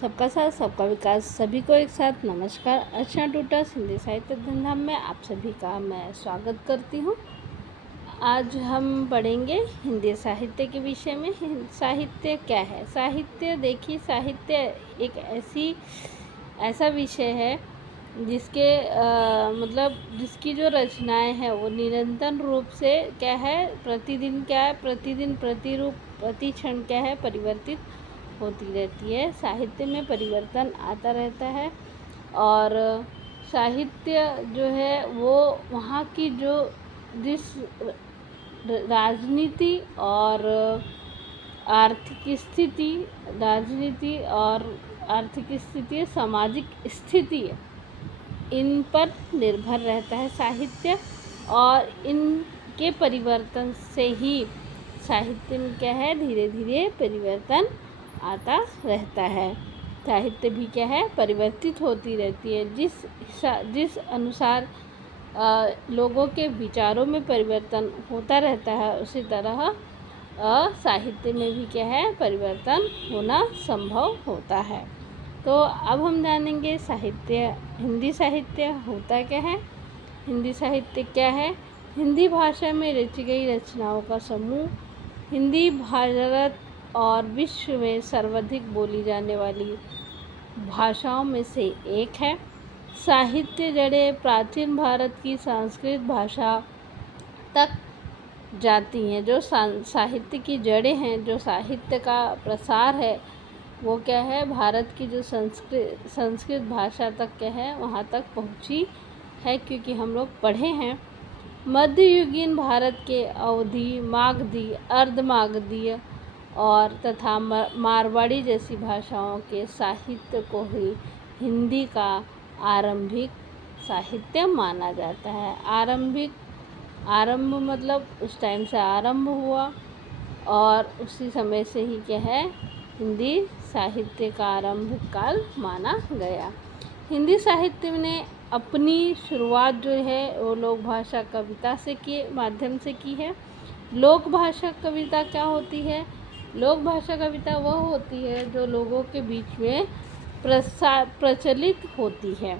सबका साथ सबका विकास, सभी को एक साथ नमस्कार। अर्चना टूटस हिंदी साहित्य धूमधाम में आप सभी का मैं स्वागत करती हूँ। आज हम पढ़ेंगे हिंदी साहित्य के विषय में। साहित्य क्या है? साहित्य देखिए, साहित्य एक ऐसा विषय है जिसके जिसकी जो रचनाएं हैं वो निरंतर रूप से क्या है, प्रतिदिन प्रतिरूप प्रति क्षण क्या है, परिवर्तित होती रहती है। साहित्य में परिवर्तन आता रहता है और साहित्य जो है वो वहाँ की जिस राजनीति और आर्थिक स्थिति, सामाजिक स्थिति, इन पर निर्भर रहता है साहित्य। और इनके परिवर्तन से ही साहित्य में क्या है, धीरे धीरे परिवर्तन आता रहता है। साहित्य भी क्या है, परिवर्तित होती रहती है। जिस अनुसार लोगों के विचारों में परिवर्तन होता रहता है, उसी तरह साहित्य में भी क्या है, परिवर्तन होना संभव होता है। तो अब हम जानेंगे हिंदी साहित्य होता क्या है। हिंदी साहित्य क्या है? हिंदी भाषा में रची गई रचनाओं का समूह। हिंदी भारत और विश्व में सर्वाधिक बोली जाने वाली भाषाओं में से एक है। साहित्य जड़ें प्राचीन भारत की संस्कृत भाषा तक जाती हैं। जो साहित्य की जड़ें हैं, जो साहित्य का प्रसार है, वो क्या है, भारत की जो संस्कृत भाषा तक क्या है, वहाँ तक पहुँची है। क्योंकि हम लोग पढ़े हैं मध्ययुगीन भारत के अवधी, मागधी, अर्धमागधीय और तथा मारवाड़ी जैसी भाषाओं के साहित्य को ही हिंदी का आरंभिक साहित्य माना जाता है। आरंभ मतलब उस टाइम से आरंभ हुआ और उसी समय से ही क्या है, हिंदी साहित्य का आरंभिक काल माना गया। हिंदी साहित्य ने अपनी शुरुआत जो है वो लोक भाषा कविता के माध्यम से की है। लोक भाषा कविता क्या होती है? लोक भाषा कविता वह होती है जो लोगों के बीच में प्रचलित होती है।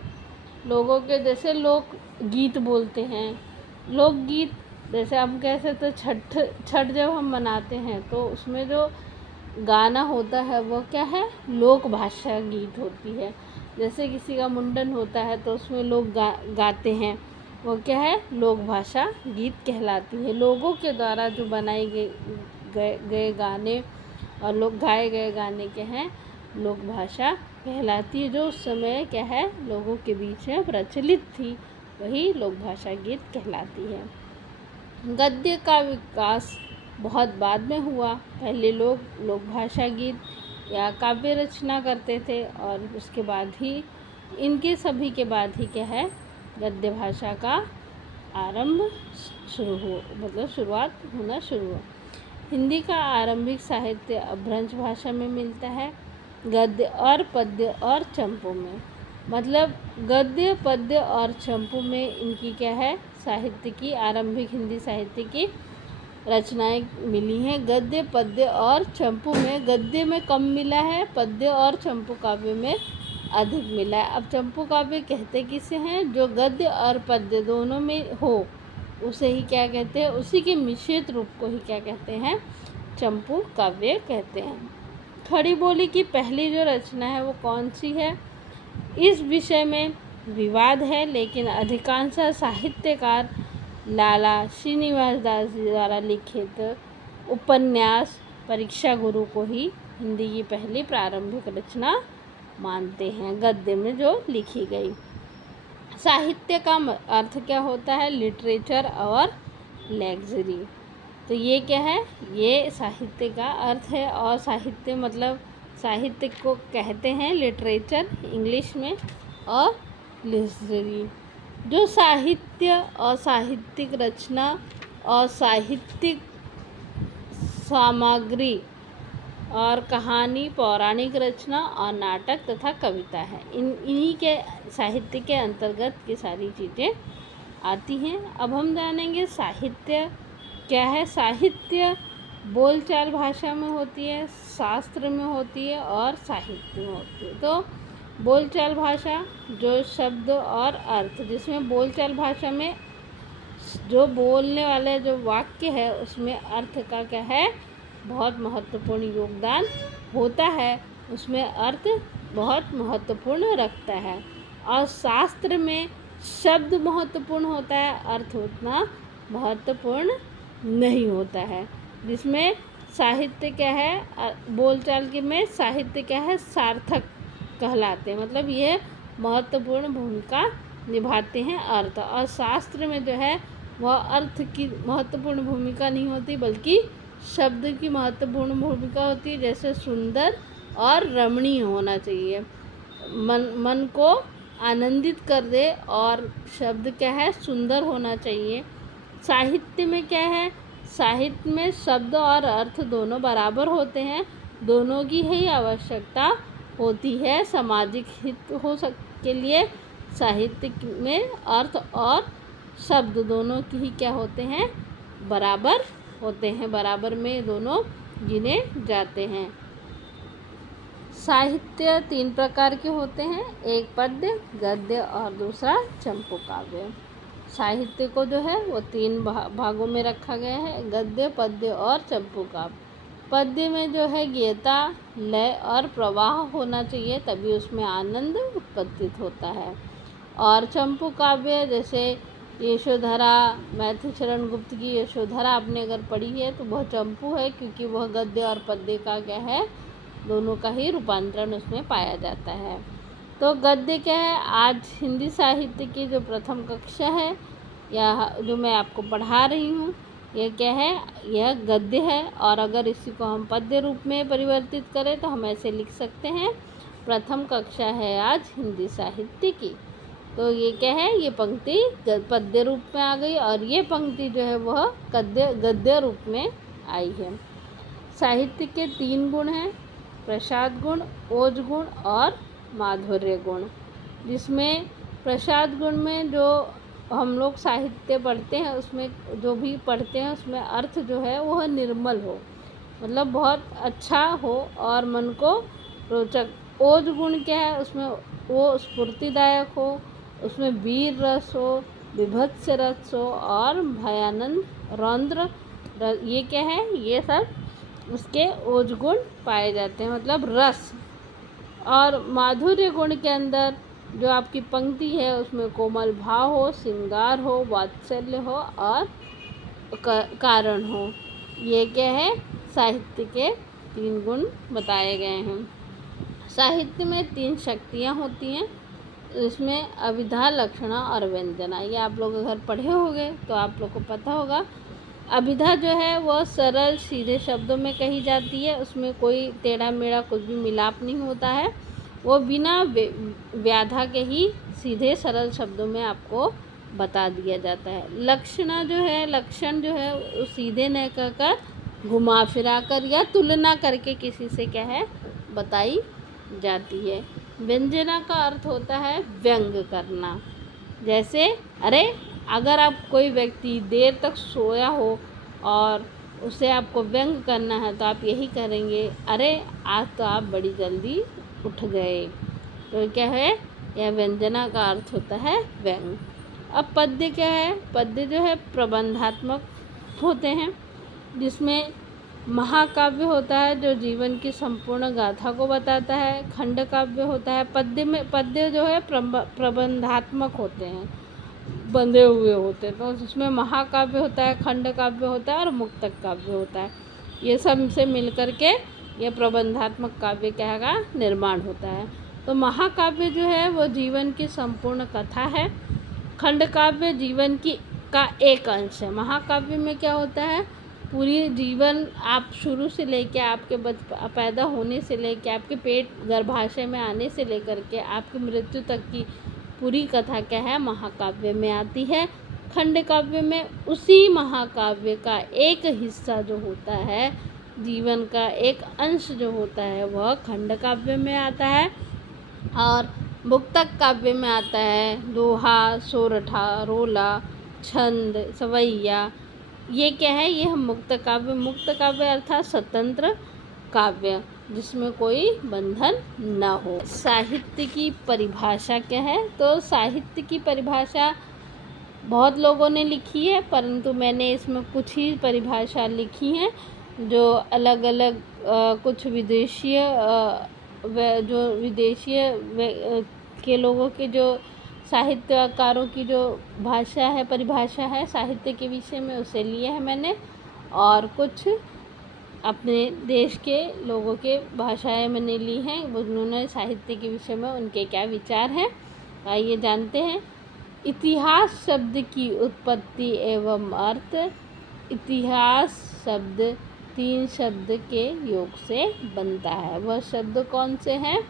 लोगों के जैसे लोक गीत बोलते हैं, लोकगीत जैसे हम कह सकते हैं छठ जब हम मनाते हैं तो उसमें जो गाना होता है वो क्या है, लोक भाषा गीत होती है। जैसे किसी का मुंडन होता है तो उसमें लोग गाते हैं, वो क्या है, लोक भाषा गीत कहलाती है। लोगों के द्वारा जो बनाए गए गाने और लोग गाए गए गाने क्या हैं, लोक भाषा कहलाती है। जो उस समय क्या है, लोगों के बीच में प्रचलित थी, वही लोक भाषा गीत कहलाती है। गद्य का विकास बहुत बाद में हुआ। पहले लोग लोक भाषा गीत या काव्य रचना करते थे और उसके बाद ही इनके सभी के बाद ही क्या है, गद्य भाषा का आरंभ शुरुआत होना शुरू हुआ। हिंदी का आरंभिक साहित्य अपभ्रंश भाषा में मिलता है, गद्य और पद्य और चंपू में। मतलब गद्य, पद्य और चंपू में इनकी क्या है, साहित्य की आरंभिक हिंदी साहित्य की रचनाएं मिली हैं। गद्य, पद्य और चंपू में गद्य में कम मिला है, पद्य और चंपू काव्य में अधिक मिला है। अब चंपू काव्य कहते किसे हैं? जो गद्य और पद्य दोनों में हो उसे ही क्या कहते हैं, उसी के मिश्रित रूप को ही क्या कहते हैं, चंपू काव्य कहते हैं। खड़ी बोली की पहली जो रचना है वो कौन सी है? इस विषय में विवाद है, लेकिन अधिकांश साहित्यकार लाला श्रीनिवास दास जी द्वारा लिखित उपन्यास परीक्षा गुरु को ही हिंदी की पहली प्रारंभिक रचना मानते हैं, गद्य में जो लिखी गई। साहित्य का अर्थ क्या होता है? लिटरेचर और लग्जरी। तो ये क्या है, ये साहित्य का अर्थ है। और साहित्य मतलब साहित्य को कहते हैं लिटरेचर इंग्लिश में, और लग्जरी। जो साहित्य और साहित्यिक रचना और साहित्यिक सामग्री और कहानी, पौराणिक रचना और नाटक तथा कविता है, इन्हीं के साहित्य के अंतर्गत ये सारी चीज़ें आती हैं। अब हम जानेंगे साहित्य क्या है। साहित्य बोलचाल भाषा में होती है, शास्त्र में होती है और साहित्य में होती है। तो बोलचाल भाषा जो शब्द और अर्थ, जिसमें बोलचाल भाषा में जो बोलने वाले जो वाक्य है उसमें अर्थ का क्या है, बहुत महत्वपूर्ण योगदान होता है, उसमें अर्थ बहुत महत्वपूर्ण रखता है। और शास्त्र में शब्द महत्वपूर्ण होता है, अर्थ उतना महत्वपूर्ण नहीं होता है। जिसमें साहित्य क्या है, बोलचाल के में साहित्य क्या है, सार्थक कहलाते हैं, मतलब ये महत्वपूर्ण भूमिका निभाते हैं अर्थ। और शास्त्र में जो है वह अर्थ की महत्वपूर्ण भूमिका नहीं होती, बल्कि शब्द की महत्वपूर्ण भूमिका होती है। जैसे सुंदर और रमणीय होना चाहिए, मन को आनंदित कर दे, और शब्द क्या है, सुंदर होना चाहिए। साहित्य में क्या है, साहित्य में शब्द और अर्थ दोनों बराबर होते हैं, दोनों की ही आवश्यकता होती है। सामाजिक हित के लिए साहित्य में अर्थ और शब्द दोनों की ही क्या होते हैं, बराबर होते हैं, बराबर में दोनों गिने जाते हैं। साहित्य 3 प्रकार के होते हैं, एक पद्य, गद्य और दूसरा चंपू काव्य। साहित्य को जो है वो 3 भागों में रखा गया है, गद्य, पद्य और चंपू काव्य। पद्य में जो है गीता, लय और प्रवाह होना चाहिए, तभी उसमें आनंद उत्पत्तित होता है। और चंपू काव्य जैसे यशोधरा, मैथिली शरण गुप्त की यशोधरा आपने अगर पढ़ी है तो वह चंपू है, क्योंकि वह गद्य और पद्य का क्या है, दोनों का ही रूपांतरण उसमें पाया जाता है। तो गद्य क्या है, आज हिंदी साहित्य की जो प्रथम कक्षा है या जो मैं आपको पढ़ा रही हूँ, यह क्या है, यह गद्य है। और अगर इसी को हम पद्य रूप में परिवर्तित करें तो हम ऐसे लिख सकते हैं, प्रथम कक्षा है आज हिंदी साहित्य की। तो ये क्या है, ये पंक्ति पद्य रूप में आ गई, और ये पंक्ति जो है वह गद्य रूप में आई है। साहित्य के 3 गुण हैं, प्रसाद गुण, ओज गुण और माधुर्य गुण। जिसमें प्रसाद गुण में जो हम लोग साहित्य पढ़ते हैं, उसमें जो भी पढ़ते हैं उसमें अर्थ जो है वह निर्मल हो, मतलब बहुत अच्छा हो और मन को रोचक। ओज गुण क्या है, उसमें वो स्फूर्तिदायक हो, उसमें वीर रस हो, विभत्स रस हो और भयानंद रौद्र, ये क्या है, ये सब उसके ओज गुण पाए जाते हैं, मतलब रस। और माधुर्य गुण के अंदर जो आपकी पंक्ति है उसमें कोमल भाव हो, श्रृंगार हो, वात्सल्य हो और कारण हो। ये क्या है, साहित्य के 3 गुण बताए गए हैं। साहित्य में 3 शक्तियाँ होती हैं, इसमें अभिधा, लक्षणा और व्यंजना। ये आप लोग अगर पढ़े होंगे तो आप लोग को पता होगा। अभिधा जो है वह सरल सीधे शब्दों में कही जाती है, उसमें कोई टेढ़ा मेढ़ा कुछ भी मिलाप नहीं होता है, वो बिना व्याधा के ही सीधे सरल शब्दों में आपको बता दिया जाता है। लक्षणा जो है, लक्षण जो है वो सीधे न कहकर घुमा फिरा कर या तुलना करके किसी से क्या है, बताई जाती है। व्यंजना का अर्थ होता है व्यंग करना। जैसे अरे अगर आप कोई व्यक्ति देर तक सोया हो और उसे आपको व्यंग करना है तो आप यही करेंगे, अरे आज तो आप बड़ी जल्दी उठ गए। तो क्या है, यह व्यंजना का अर्थ होता है व्यंग। अब पद्य क्या है, पद्य जो है प्रबंधात्मक होते हैं, जिसमें महाकाव्य होता है जो जीवन की संपूर्ण गाथा को बताता है, खंड काव्य होता है। पद्य जो है प्रबंधात्मक होते हैं, बंधे हुए होते हैं, तो इसमें महाकाव्य होता है, खंड काव्य होता है और मुक्तक काव्य होता है। ये सब से मिलकर के यह प्रबंधात्मक काव्य क्या का निर्माण होता है। तो महाकाव्य जो है वो जीवन की संपूर्ण कथा है, खंड काव्य जीवन की का एक अंश है। महाकाव्य में क्या होता है, पूरी जीवन आप शुरू से लेके आपके पैदा होने से लेके आपके पेट गर्भाशय में आने से लेकर के आपकी मृत्यु तक की पूरी कथा क्या है, महाकाव्य में आती है। खंड काव्य में उसी महाकाव्य का एक हिस्सा जो होता है, जीवन का एक अंश जो होता है, वह खंड काव्य में आता है। और मुक्तक काव्य में आता है दोहा, सोरठा, रोला, छंद, सवैया, ये क्या है, ये हम मुक्त काव्य, मुक्त काव्य अर्थात स्वतंत्र काव्य जिसमें कोई बंधन न हो। साहित्य की परिभाषा क्या है, तो साहित्य की परिभाषा बहुत लोगों ने लिखी है, परंतु मैंने इसमें कुछ ही परिभाषा लिखी हैं जो अलग अलग कुछ विदेशीय जो विदेशीय के लोगों के जो साहित्यकारों की जो भाषा है, परिभाषा है साहित्य के विषय में, उसे लिया है मैंने, और कुछ अपने देश के लोगों के भाषाएं मैंने ली हैं, उन्होंने साहित्य के विषय में उनके क्या विचार हैं। आइए जानते हैं। इतिहास शब्द की उत्पत्ति एवं अर्थ। इतिहास शब्द 3 शब्द के योग से बनता है। वह शब्द कौन से हैं?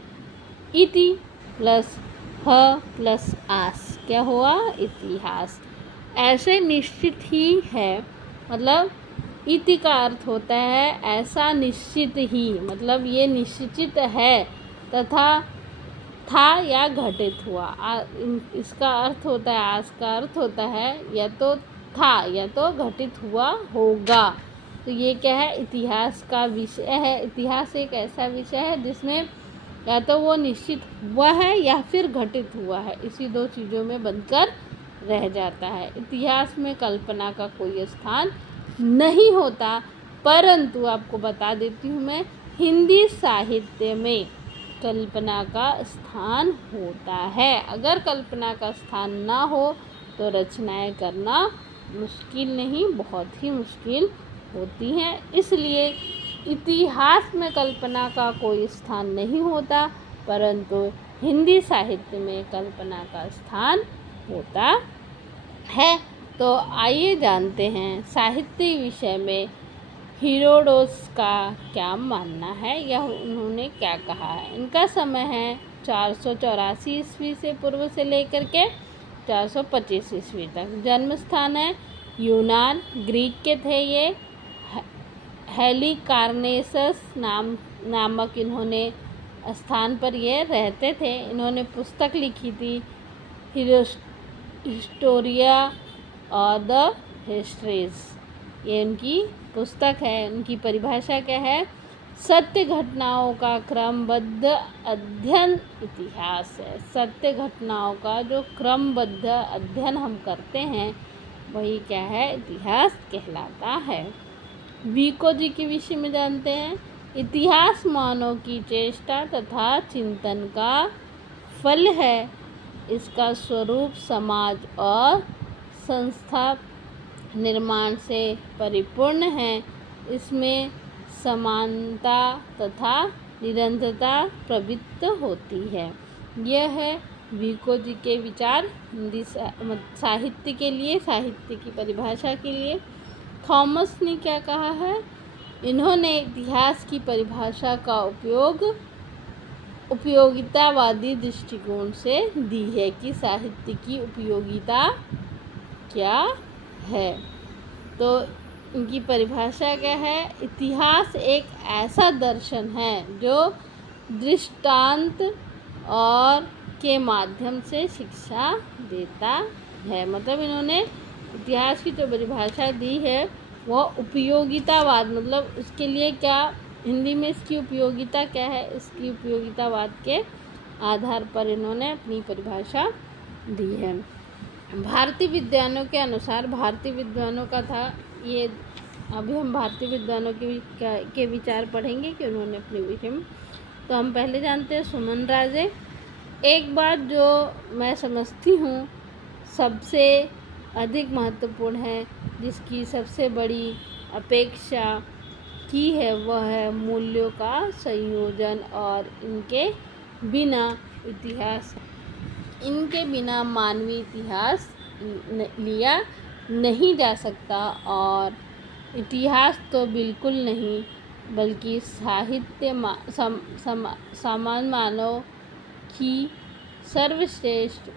इति प्लस ह प्लस आस, क्या हुआ? इतिहास। ऐसे निश्चित ही है, मतलब इति का अर्थ होता है ऐसा निश्चित ही, मतलब ये निश्चित है, तथा था या घटित हुआ। इसका अर्थ होता है, आस का अर्थ होता है या तो था या तो घटित हुआ होगा। तो ये क्या है? इतिहास का विषय है। इतिहास एक ऐसा विषय है जिसमें या तो वो निश्चित हुआ है या फिर घटित हुआ है, इसी 2 चीज़ों में बनकर रह जाता है। इतिहास में कल्पना का कोई स्थान नहीं होता, परंतु आपको बता देती हूँ मैं, हिंदी साहित्य में कल्पना का स्थान होता है। अगर कल्पना का स्थान ना हो तो रचनाएं करना मुश्किल नहीं, बहुत ही मुश्किल होती हैं। इसलिए इतिहास में कल्पना का कोई स्थान नहीं होता, परंतु हिंदी साहित्य में कल्पना का स्थान होता है। तो आइए जानते हैं साहित्य विषय में हेरोडोटस का क्या मानना है या उन्होंने क्या कहा है। इनका समय है 484 ईस्वी से पूर्व से लेकर के 425 ईस्वी तक। जन्म स्थान है यूनान, ग्रीक के थे ये। हेलिकार्नेसस नामक इन्होंने स्थान पर ये रहते थे। इन्होंने पुस्तक लिखी थी हिस्टोरिया और द हिस्ट्रीज, ये उनकी पुस्तक है। उनकी परिभाषा क्या है? सत्य घटनाओं का क्रमबद्ध अध्ययन इतिहास है। सत्य घटनाओं का जो क्रमबद्ध अध्ययन हम करते हैं वही क्या है? इतिहास कहलाता है। वीको जी के विषय में जानते हैं। इतिहास मानव की चेष्टा तथा चिंतन का फल है। इसका स्वरूप समाज और संस्था निर्माण से परिपूर्ण है। इसमें समानता तथा निरंतरता प्रवृत्त होती है। यह है वीको जी के विचार हिंदी साहित्य के लिए, साहित्य की परिभाषा के लिए। थॉमस ने क्या कहा है? इन्होंने इतिहास की परिभाषा का उपयोग उपयोगितावादी दृष्टिकोण से दी है कि साहित्य की उपयोगिता क्या है। तो इनकी परिभाषा क्या है? इतिहास एक ऐसा दर्शन है जो दृष्टांत और के माध्यम से शिक्षा देता है। मतलब इन्होंने इतिहास की जो परिभाषा दी है वह उपयोगितावाद, मतलब इसके लिए क्या हिंदी में इसकी उपयोगिता क्या है, इसकी उपयोगितावाद के आधार पर इन्होंने अपनी परिभाषा दी है। भारतीय विद्वानों के अनुसार, भारतीय विद्वानों का था ये, अभी हम भारतीय विद्वानों के विचार पढ़ेंगे कि उन्होंने अपने विषय में। तो हम पहले जानते हैं सुमन राजे। एक बात जो मैं समझती हूँ सबसे अधिक महत्वपूर्ण है, जिसकी सबसे बड़ी अपेक्षा की है, वह है मूल्यों का संयोजन, और इनके बिना मानवीय इतिहास लिया नहीं जा सकता। और इतिहास तो बिल्कुल नहीं, बल्कि साहित्य सामान्य मानव की सर्वश्रेष्ठ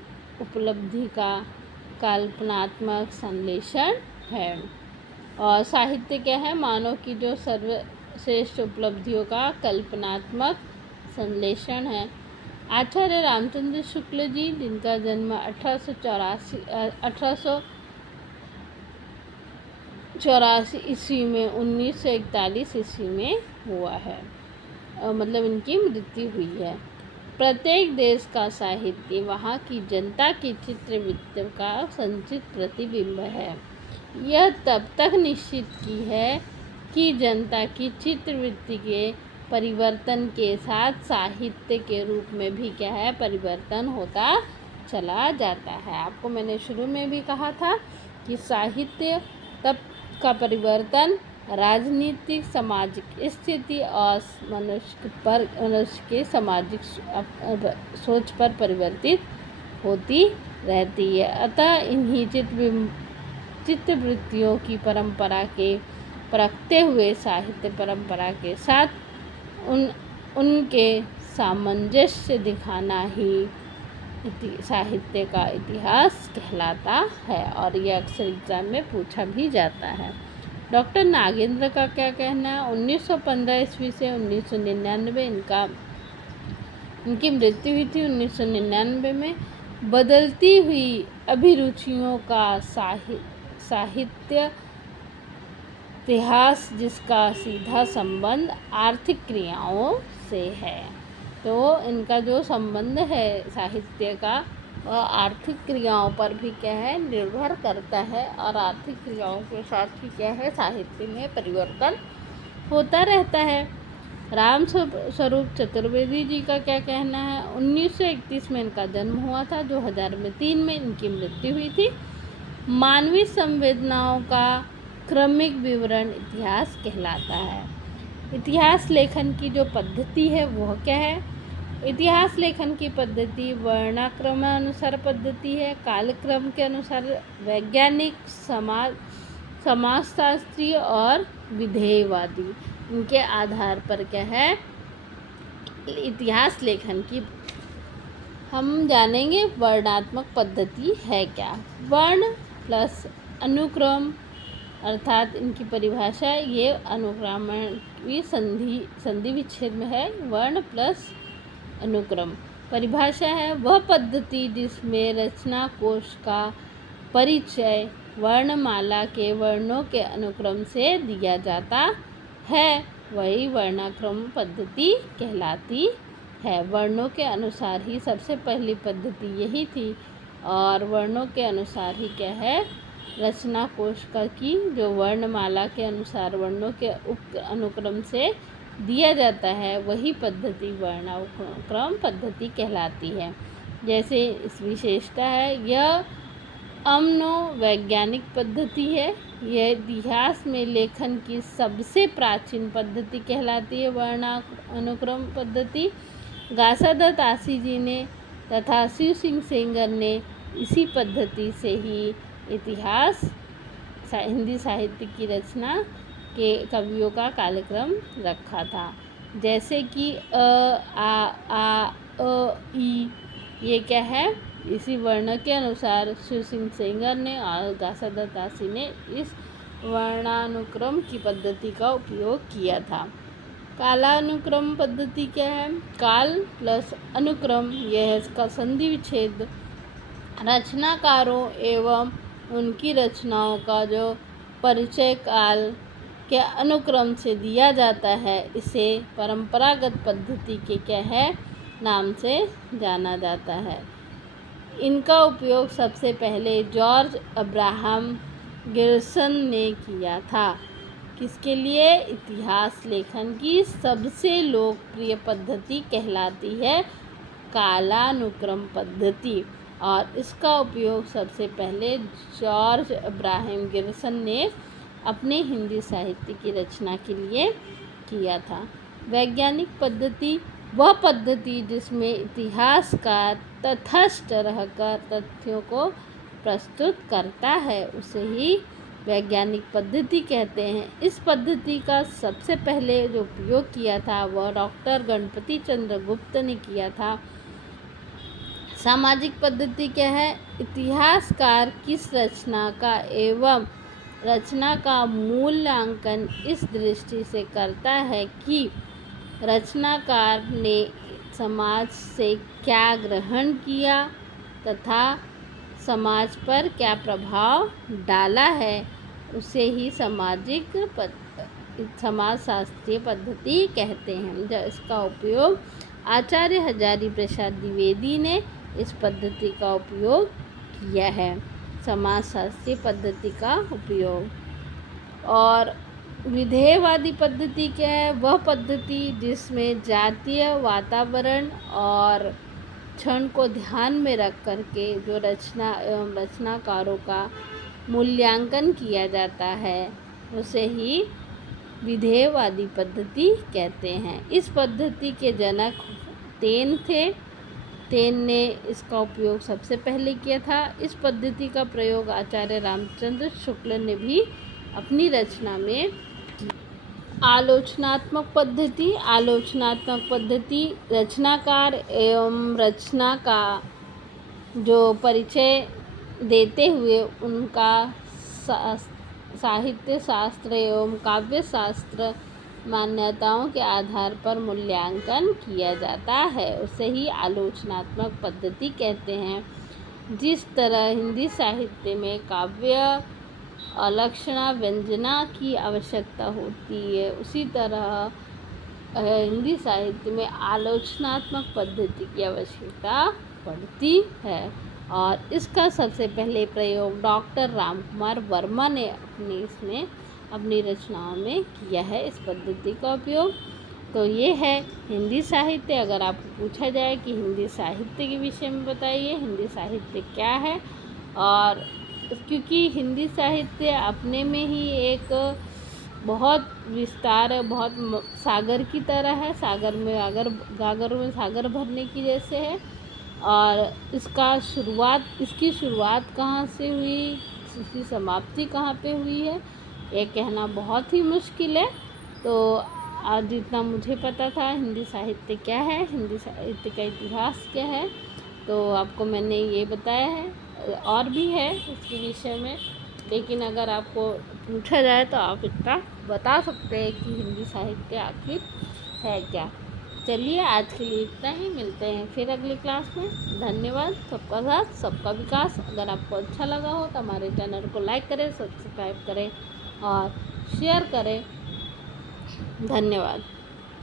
उपलब्धि का कल्पनात्मक संश्लेषण है। और साहित्य क्या है? मानव की जो सर्वश्रेष्ठ उपलब्धियों का कल्पनात्मक संश्लेषण है। आचार्य रामचंद्र शुक्ल जी, जिनका जन्म 1884 1984 ईस्वी में 1941 ईस्वी में हुआ है, मतलब इनकी मृत्यु हुई है। प्रत्येक देश का साहित्य वहाँ की जनता की चित्रवृत्ति का संचित प्रतिबिंब है। यह तब तक निश्चित की है कि जनता की चित्रवृत्ति के परिवर्तन के साथ साहित्य के रूप में भी क्या है, परिवर्तन होता चला जाता है। आपको मैंने शुरू में भी कहा था कि साहित्य तब का परिवर्तन राजनीतिक सामाजिक स्थिति और मनुष्य के सामाजिक सोच पर परिवर्तित होती रहती है। अतः इन्हीं चित्तवृत्तियों की परंपरा के परखते हुए साहित्य परंपरा के साथ उनके सामंजस्य दिखाना ही साहित्य का इतिहास कहलाता है, और यह अक्सर एग्जाम में पूछा भी जाता है। डॉक्टर नागेंद्र का क्या कहना है? 1915 ईस्वी से 1999 इनकी मृत्यु हुई थी 1999 में। बदलती हुई अभिरुचियों का साहित्य इतिहास जिसका सीधा संबंध आर्थिक क्रियाओं से है। तो इनका जो संबंध है साहित्य का वह आर्थिक क्रियाओं पर भी क्या है, निर्भर करता है, और आर्थिक क्रियाओं के साथ ही क्या है, साहित्य में परिवर्तन होता रहता है। राम स्वरूप चतुर्वेदी जी का क्या कहना है? 1931 में इनका जन्म हुआ था, 2003 में इनकी मृत्यु हुई थी। मानवीय संवेदनाओं का क्रमिक विवरण इतिहास कहलाता है। इतिहास लेखन की जो पद्धति है वह क्या है? इतिहास लेखन की पद्धति वर्णाक्रमानुसार पद्धति है, कालक्रम के अनुसार वैज्ञानिक, समाजशास्त्रीय और विधेयवादी, इनके आधार पर क्या है इतिहास लेखन की। हम जानेंगे वर्णात्मक पद्धति है क्या। वर्ण प्लस अनुक्रम, अर्थात इनकी परिभाषा ये अनुक्रमणीय संधि विच्छेद में है। वर्ण प्लस अनुक्रम परिभाषा है वह पद्धति जिसमें रचना कोश का परिचय वर्णमाला के वर्णों के अनुक्रम से दिया जाता है, वही वर्णाक्रम पद्धति कहलाती है। वर्णों के अनुसार ही सबसे पहली पद्धति यही थी, और वर्णों के अनुसार ही क्या है, रचना कोश का की जो वर्णमाला के अनुसार वर्णों के उक्त अनुक्रम से दिया जाता है, वही पद्धति वर्णानुक्रम पद्धति कहलाती है। जैसे इस विशेषता है, यह वैज्ञानिक पद्धति है। यह इतिहास में लेखन की सबसे प्राचीन पद्धति कहलाती है वर्णानुक्रम पद्धति। गासादत्त आसी जी ने तथा शिव सिंह सेंगर ने इसी पद्धति से ही इतिहास हिंदी साहित्य की रचना के कवियों का कालक्रम रखा था। जैसे कि ई, ये क्या है, इसी वर्ण के अनुसार शिव सिंह सेंगर ने और गासादत्त आसी ने इस वर्णानुक्रम की पद्धति का उपयोग किया था। कालानुक्रम पद्धति क्या है? काल प्लस अनुक्रम, यह इसका संधि विच्छेद रचनाकारों एवं उनकी रचनाओं का जो परिचय काल के अनुक्रम से दिया जाता है, इसे परंपरागत पद्धति के क्या है नाम से जाना जाता है। इनका उपयोग सबसे पहले जॉर्ज अब्राहम गिब्सन ने किया था। किसके लिए? इतिहास लेखन की सबसे लोकप्रिय पद्धति कहलाती है कालानुक्रम पद्धति, और इसका उपयोग सबसे पहले जॉर्ज अब्राहम गिब्सन ने अपने हिंदी साहित्य की रचना के लिए किया था। वैज्ञानिक पद्धति वह पद्धति जिसमें इतिहासकार तटस्थ रहकर तथ्यों को प्रस्तुत करता है, उसे ही वैज्ञानिक पद्धति कहते हैं। इस पद्धति का सबसे पहले जो उपयोग किया था वह डॉक्टर गणपति चंद्र गुप्त ने किया था। सामाजिक पद्धति क्या है? इतिहासकार किस रचना का एवं रचना का मूल्यांकन इस दृष्टि से करता है कि रचनाकार ने समाज से क्या ग्रहण किया तथा समाज पर क्या प्रभाव डाला है, उसे ही समाजशास्त्रीय पद्धति कहते हैं। इसका उपयोग आचार्य हजारी प्रसाद द्विवेदी ने इस पद्धति का उपयोग किया है, समाजशास्त्रीय पद्धति का उपयोग। और विधेयवादी पद्धति क्या है? वह पद्धति जिसमें जातीय वातावरण और क्षण को ध्यान में रख करके जो रचना एवं रचनाकारों का मूल्यांकन किया जाता है, उसे ही विधेयवादी पद्धति कहते हैं। इस पद्धति के जनक तेन थे। तेन ने इसका उपयोग सबसे पहले किया था। इस पद्धति का प्रयोग आचार्य रामचंद्र शुक्ल ने भी अपनी रचना में की। आलोचनात्मक पद्धति रचनाकार एवं रचना का जो परिचय देते हुए उनका साहित्य शास्त्र एवं काव्य शास्त्र मान्यताओं के आधार पर मूल्यांकन किया जाता है, उसे ही आलोचनात्मक पद्धति कहते हैं। जिस तरह हिंदी साहित्य में काव्य अलक्षणा व्यंजना की आवश्यकता होती है, उसी तरह हिंदी साहित्य में आलोचनात्मक पद्धति की आवश्यकता पड़ती है। और इसका सबसे पहले प्रयोग डॉक्टर रामकुमार वर्मा ने अपनी रचनाओं में किया है, इस पद्धति का उपयोग। तो ये है हिंदी साहित्य। अगर आपको पूछा जाए कि हिंदी साहित्य के विषय में बताइए, हिंदी साहित्य क्या है, और क्योंकि हिंदी साहित्य अपने में ही एक बहुत विस्तार है, बहुत सागर की तरह है, गागरों में सागर भरने की जैसे है। और इसकी शुरुआत कहाँ से हुई, इसकी समाप्ति कहाँ पे हुई है, ये कहना बहुत ही मुश्किल है। तो आज जितना मुझे पता था हिंदी साहित्य क्या है, हिंदी साहित्य का इतिहास क्या है, तो आपको मैंने ये बताया है। और भी है इसके विषय में, लेकिन अगर आपको पूछा जाए तो आप इतना बता सकते हैं कि हिंदी साहित्य आखिर है क्या। चलिए आज के लिए इतना ही, मिलते हैं फिर अगली क्लास में। धन्यवाद। सबका साथ सबका विकास। अगर आपको अच्छा लगा हो तो हमारे चैनल को लाइक करें, सब्सक्राइब करें और शेयर करें। धन्यवाद।